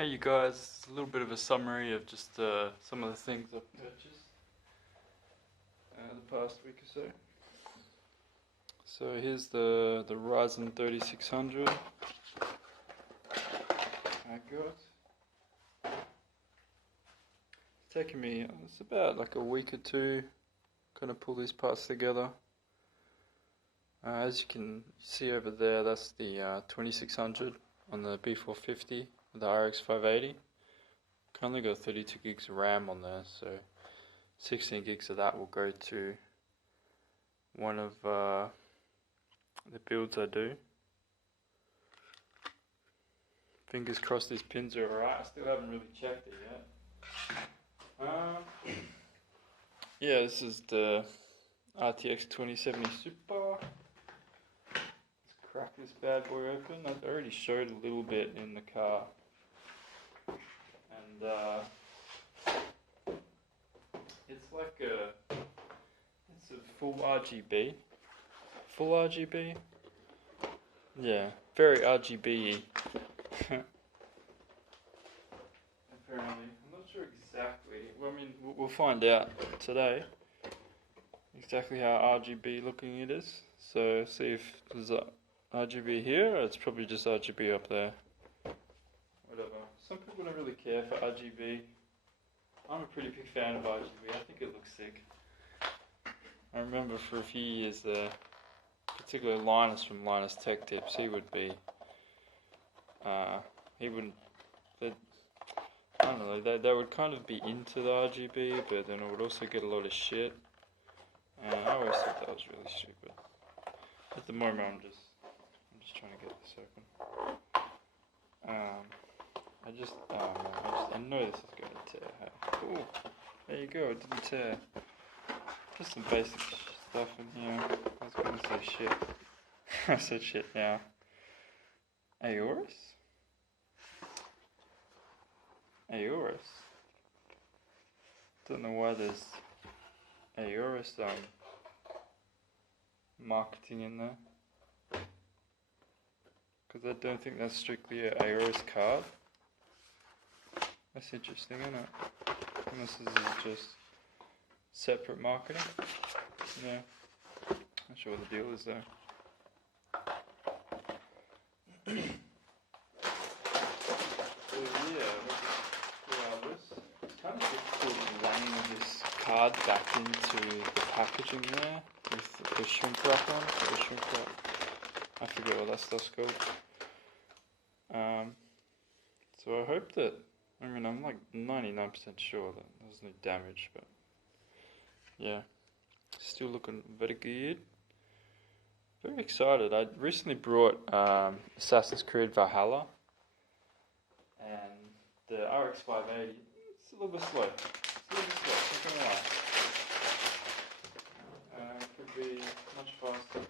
Hey you guys, a little bit of a summary of just some of the things I've purchased the past week or so. So here's the Ryzen 3600 I got. It's taken me, it's about like a week or two kind of pull these parts together. As you can see over there, that's the 2600 on the B450 with the RTX 570. Currently got 32 gigs of RAM on there, so 16 gigs of that will go to one of the builds I do. Fingers crossed these pins are alright. I still haven't really checked it yet. Yeah, this is the RTX 2070 Super. Let's crack this bad boy open. I've already showed a little bit in the car. And it's like it's a full RGB. Full RGB? Yeah, very RGB-y. Apparently. I'm not sure exactly. Well, I mean, we'll find out today exactly how RGB looking it is. So, see if there's a RGB here, or it's probably just RGB up there. Whatever. Some people don't really care for RGB. I'm a pretty big fan of RGB. I think it looks sick. I remember for a few years particularly Linus from Linus Tech Tips, he would, I don't know, they would kind of be into the RGB, but then it would also get a lot of shit. And I always thought that was really stupid. At the moment, I'm just trying to get this open. I know this is going to tear. Oh, there you go, it didn't tear. Just some basic stuff in here. I was going to say shit. I said shit now. Aorus? Aorus? Don't know why there's Aorus marketing in there. Because I don't think that's strictly an Aorus card. That's interesting, isn't it? Unless this is just separate marketing. Yeah. Not sure what the deal is though. So yeah, it's kind of difficult laying this card back into the packaging there with the shrink wrap on. The shrink wrap. I forget what that stuff's called. So I hope that, I'm like 99% sure that there's no damage, but yeah, still looking very good. Very excited. I recently brought Assassin's Creed Valhalla, and the RX 580, it's a little bit slow. Not gonna lie. It could be much faster. I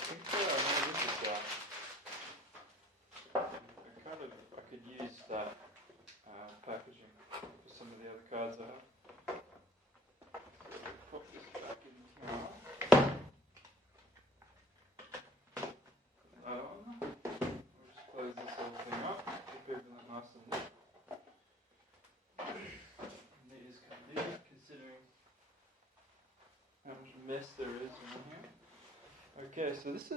think I know this is I could use that packaging for some of the other cards I have. Pop this back in here. I don't know. We'll just close this whole thing up. Keep everything nice and neat. Neat as can be, considering how much mess there is in here. Okay, so this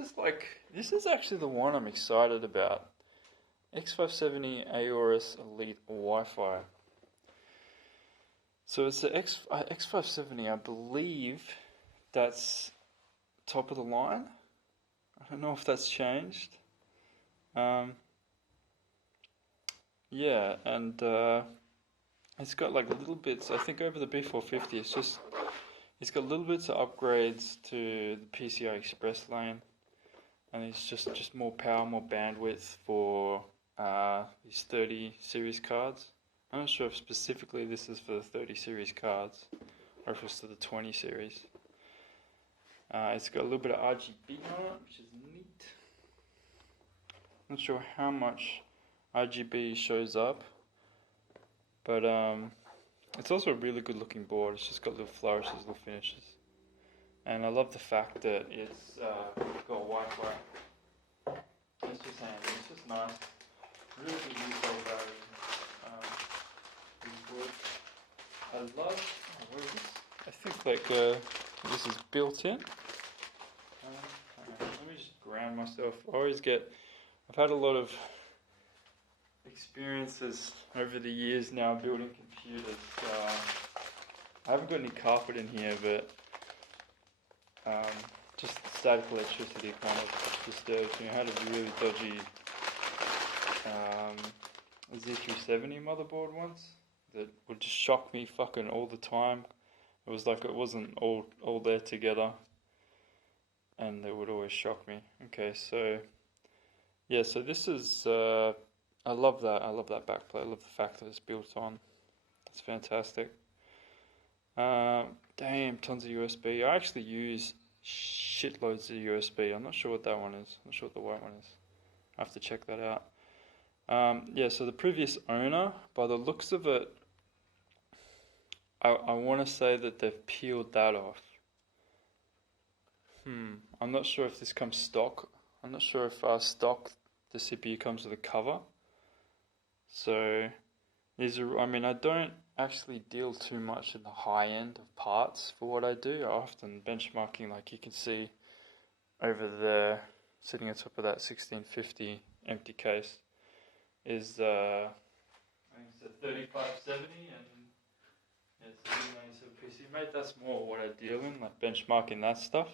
is actually the one I'm excited about. X570 Aorus Elite Wi-Fi. So it's the X570, I believe that's top of the line. I don't know if that's changed. Yeah, and it's got like little bits, I think over the B450 it's got little bits of upgrades to the PCI Express lane. And it's just more power, more bandwidth for these 30 series cards. I'm not sure if specifically this is for the 30 series cards or if it's for the 20 series. It's got a little bit of RGB on it, which is neat. Not sure how much RGB shows up, but it's also a really good looking board. It's just got little flourishes, little finishes. And I love the fact that it's got Wi-Fi. It's just handy. It's just nice. Really good resale value. like this is built in. Let me just ground myself. I've had a lot of experiences over the years now building computers. I haven't got any carpet in here, but just static electricity kind of disturbs me. I had a really dodgy Z370 motherboard once that would just shock me fucking all the time. It was like it wasn't all there together, and it would always shock me. Okay, so yeah, so this is I love that backplate. I love the fact that it's built on. That's fantastic. Damn, tons of USB. I actually use shitloads of USB. I'm not sure what that one is. I'm not sure what the white one is. I have to check that out. Yeah, so the previous owner, by the looks of it, I want to say that they've peeled that off. I'm not sure if this comes stock. I'm not sure if stock the CPU comes with a cover. So these are, I mean, I don't actually deal too much in the high end of parts for what I do. I often benchmarking, like you can see over there, sitting on top of that 1650 empty case, is I think it's a 3570 and it's a 97 PC. Mate, that's more what I deal in, like benchmarking that stuff.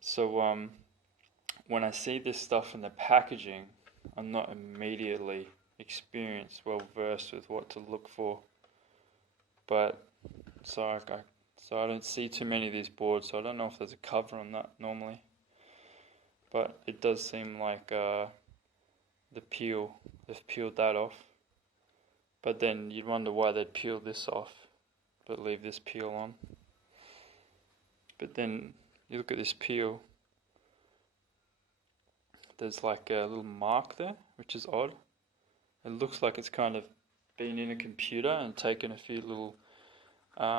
So when I see this stuff in the packaging, I'm not immediately experienced, well versed with what to look for. But so I don't see too many of these boards, so I don't know if there's a cover on that normally. But it does seem like they've peeled that off. But then you'd wonder why they'd peel this off, but leave this peel on. But then you look at this peel, there's like a little mark there, which is odd. It looks like it's kind of been in a computer and taken a few little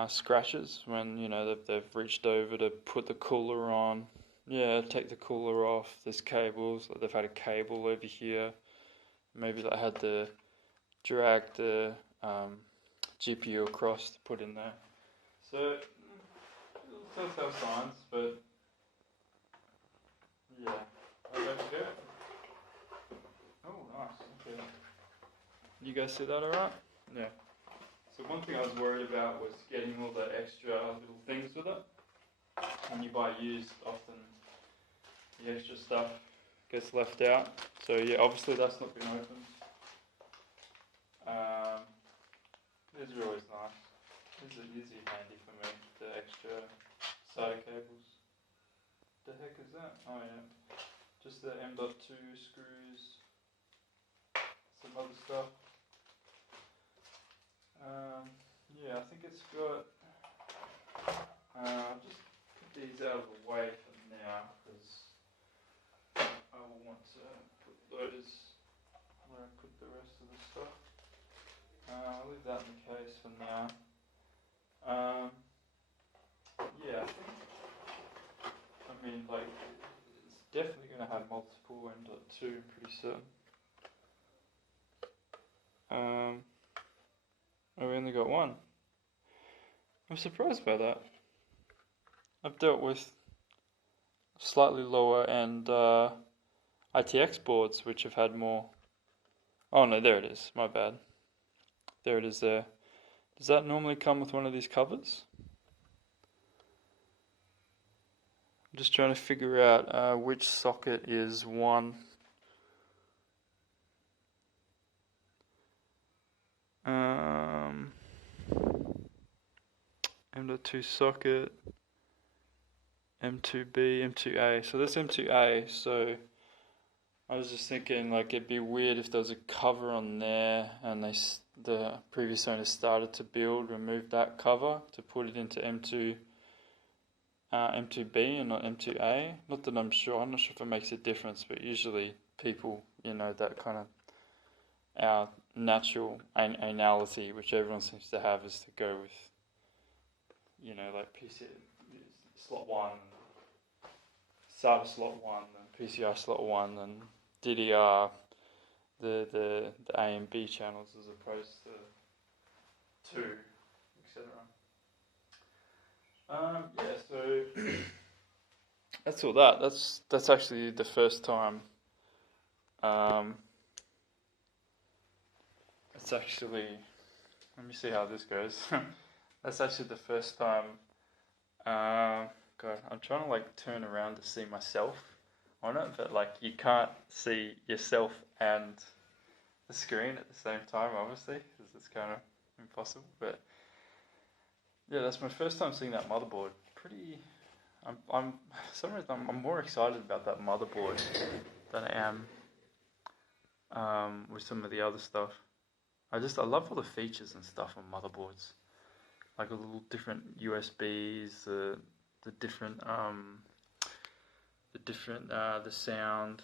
scratches when, you know, they've reached over to put the cooler on. Yeah, take the cooler off. There's cables. They've had a cable over here. Maybe they had to drag the GPU across to put in there. So, telltale signs, but yeah. I'll go to it. Oh, nice. Okay. You guys see that alright? Yeah. So one thing I was worried about was getting all the extra little things with it. When you buy used, often the extra stuff gets left out. So yeah, obviously that's not been opened. These are always nice. These are usually handy for me, the extra SATA cables. The heck is that? Oh yeah. Just the M.2 screws. Some other stuff. Yeah, I think it's got. Just put these out of the way for now because I will want to put those where I put the rest of the stuff. I'll leave that in the case for now. Yeah, I mean, like, it's definitely going to have multiple M.2, I'm pretty certain. We only got one. I'm surprised by that. I've dealt with slightly lower end RTX boards which have had more. Oh no, there it is. My bad. There it is there. Does that normally come with one of these covers? I'm just trying to figure out which socket is one. M.2 socket, M2B, M2A. So that's M2A. So I was just thinking, like, it'd be weird if there was a cover on there and the previous owner started to remove that cover to put it into M2B and not M2A. Not that I'm not sure if it makes a difference, but usually people, you know, that kind of our natural anality, which everyone seems to have, is to go with, you know, like PC slot 1, SATA slot 1, and PCI slot 1, and DDR, the A and B channels as opposed to 2, etc. Yeah, so that's all that. That's actually the first time. Um, it's actually. Let me see how this goes. That's actually the first time. God, I'm trying to like turn around to see myself on it, but like you can't see yourself and the screen at the same time, obviously, because it's kind of impossible. But yeah, that's my first time seeing that motherboard. Pretty. For some reason I'm more excited about that motherboard than I am with some of the other stuff. I love all the features and stuff on motherboards, like the little different USBs, the different the sound,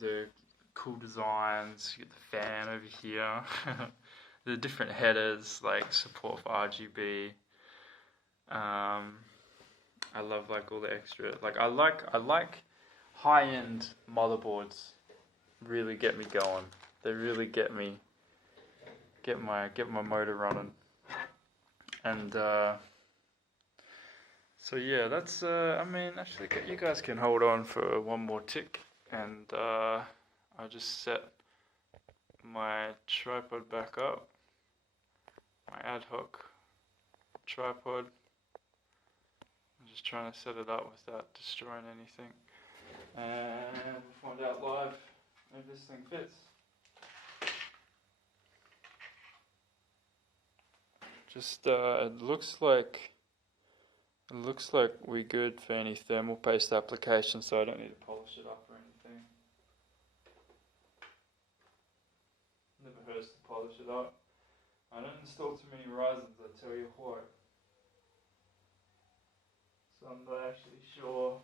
the cool designs. You get the fan over here, the different headers like support for RGB. I love like all the extra. Like I like high end motherboards. Really get me going. They really get my motor running. And so yeah, that's. I mean, actually, you guys can hold on for one more tick, and I'll just set my tripod back up. My ad hoc tripod. I'm just trying to set it up without destroying anything. And we'll find out live if this thing fits. Just it looks like we're good for any thermal paste application, so I don't need to polish it up or anything. Never hurts to polish it up. I don't install too many Ryzens, I tell you what. So I'm not actually sure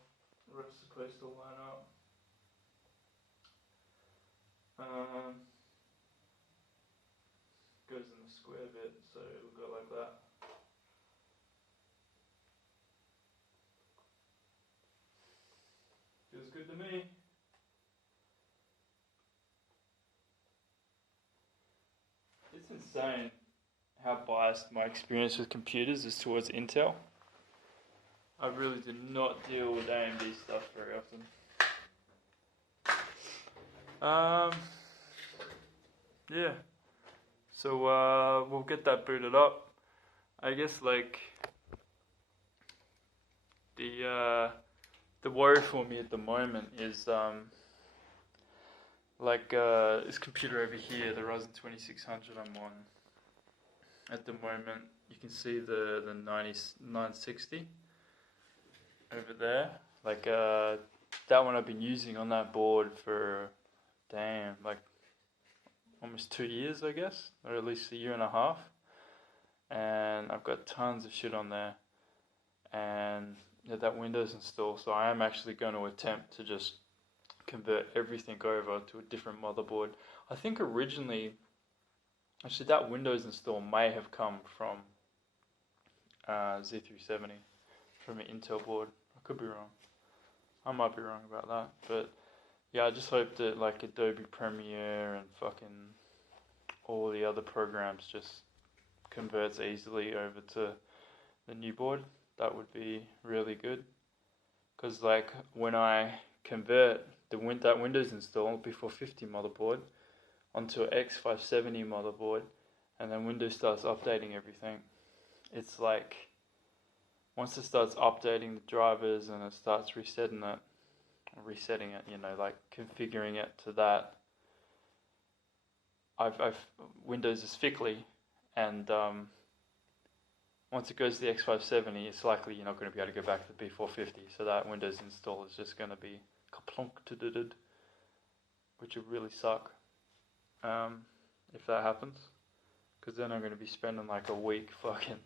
where it's supposed to line up. Goes in the square bit, so it'll go like that. Feels good to me. It's insane how biased my experience with computers is towards Intel. I really do not deal with AMD stuff very often. Yeah. So we'll get that booted up. I guess like the worry for me at the moment is this computer over here, the Ryzen 2600 I'm on. At the moment, you can see the 960 over there. Like that one I've been using on that board for like almost 2 years, I guess, or at least a year and a half. And I've got tons of shit on there, and that Windows install. So I am actually going to attempt to just convert everything over to a different motherboard. I think originally, actually, that Windows install may have come from Z370, from an Intel board. I could be wrong. I might be wrong about that, but yeah, I just hope that like Adobe Premiere and fucking all the other programs just converts easily over to the new board. That would be really good, because like when I convert that Windows install B450 motherboard onto an X570 motherboard, and then Windows starts updating everything, it's like once it starts updating the drivers and it starts resetting it, like configuring it to that, Windows is fickly, and once it goes to the X570, it's likely you're not going to be able to go back to the B450. So that Windows install is just going to be kaplunk, which would really suck if that happens. Because then I'm going to be spending like a week fucking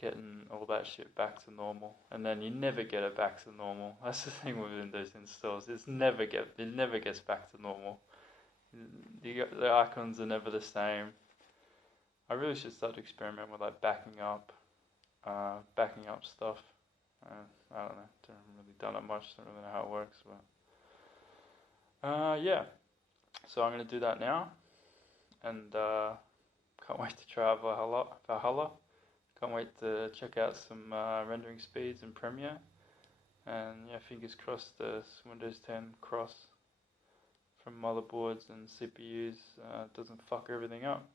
getting all that shit back to normal, and then you never get it back to normal. That's the thing with Windows installs. It never gets back to normal. The icons are never the same. I really should start to experiment with like backing up stuff. I don't know. Haven't really done it much. Don't really know how it works, but yeah. So I'm gonna do that now, and can't wait to try Valhalla. Can't wait to check out some rendering speeds in Premiere. And yeah, fingers crossed this Windows 10 cross from motherboards and CPUs doesn't fuck everything up.